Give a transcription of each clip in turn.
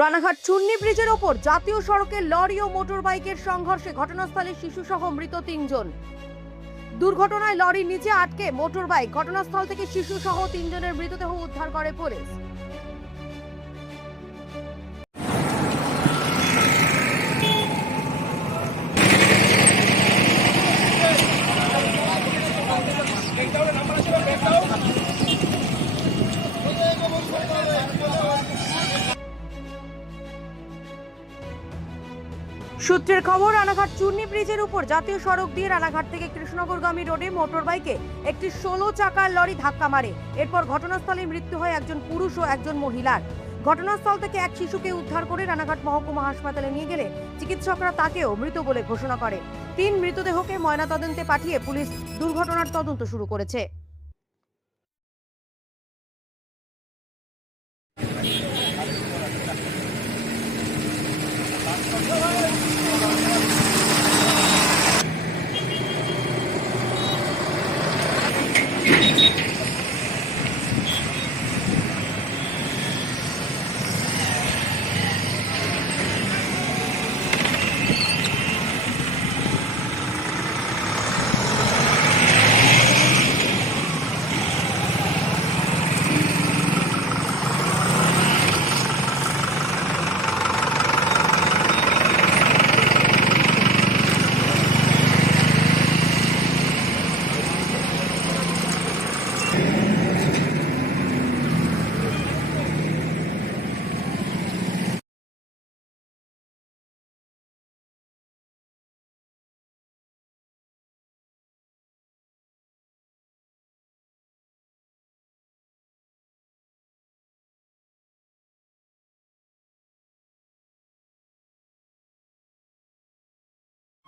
রানাঘাট চুন্নি ব্রিজের ওপর জাতীয় সড়কে লরি ও মোটর বাইকের সংঘর্ষে ঘটনাস্থলে শিশুসহ মৃত 3 জন। দুর্ঘটনায় লরি নিচে আটকে মোটর বাইক, ঘটনাস্থল থেকে শিশুসহ 3 জনের মৃতদেহ উদ্ধার করে পুলিশ। সূত্রের খবর, রানাঘাট চুন্নি ব্রিজের উপর জাতীয় সড়ক দিয়ে রানাঘাট থেকে কৃষ্ণনগরগামী রোডে মোটর বাইকে একটি 16 চাকার লরি ধাক্কা মারে। এরপর ঘটনাস্থলে মৃত্যু হয় একজন পুরুষ ও একজন মহিলার। ঘটনাস্থল থেকে এক শিশুকে উদ্ধার করে রানাঘাট মহকুমা হাসপাতালে নিয়ে গেলে চিকিৎসকরা তাকেও মৃত বলে ঘোষণা করে। 3 মৃতদেহকে ময়নাতদন্তে পাঠিয়ে পুলিশ দুর্ঘটনার তদন্ত শুরু করেছে।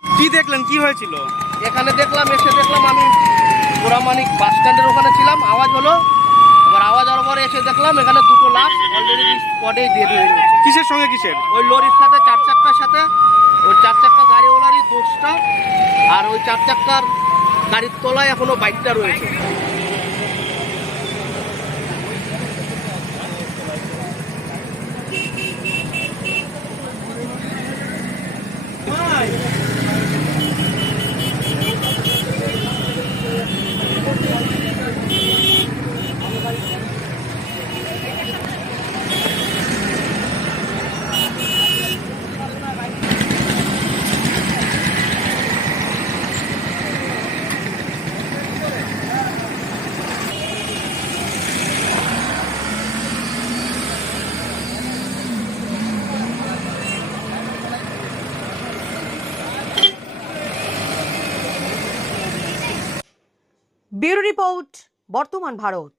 কি দেখলেন, কি হয়েছিল? এখানে এসে দেখলাম আমি গোড়ামানিক বাস স্ট্যান্ডের ওখানে ছিলাম, আওয়াজ হলো। এবার আওয়াজ হওয়ার পরে এসে দেখলাম এখানে দুটো লাশ অলরেডি স্পটেই ডেড হয়ে গেছে। কিসের সঙ্গে কিসের? ওই লরির সাথে 4 চাক্কার সাথে, ওই 4 চাক্কা গাড়িওয়ালারই দোষটা, আর ওই 4 চাক্কার গাড়ির তলায় এখনো বাইকটা রয়েছে। ব্যুরো রিপোর্ট, বর্তমান ভারত।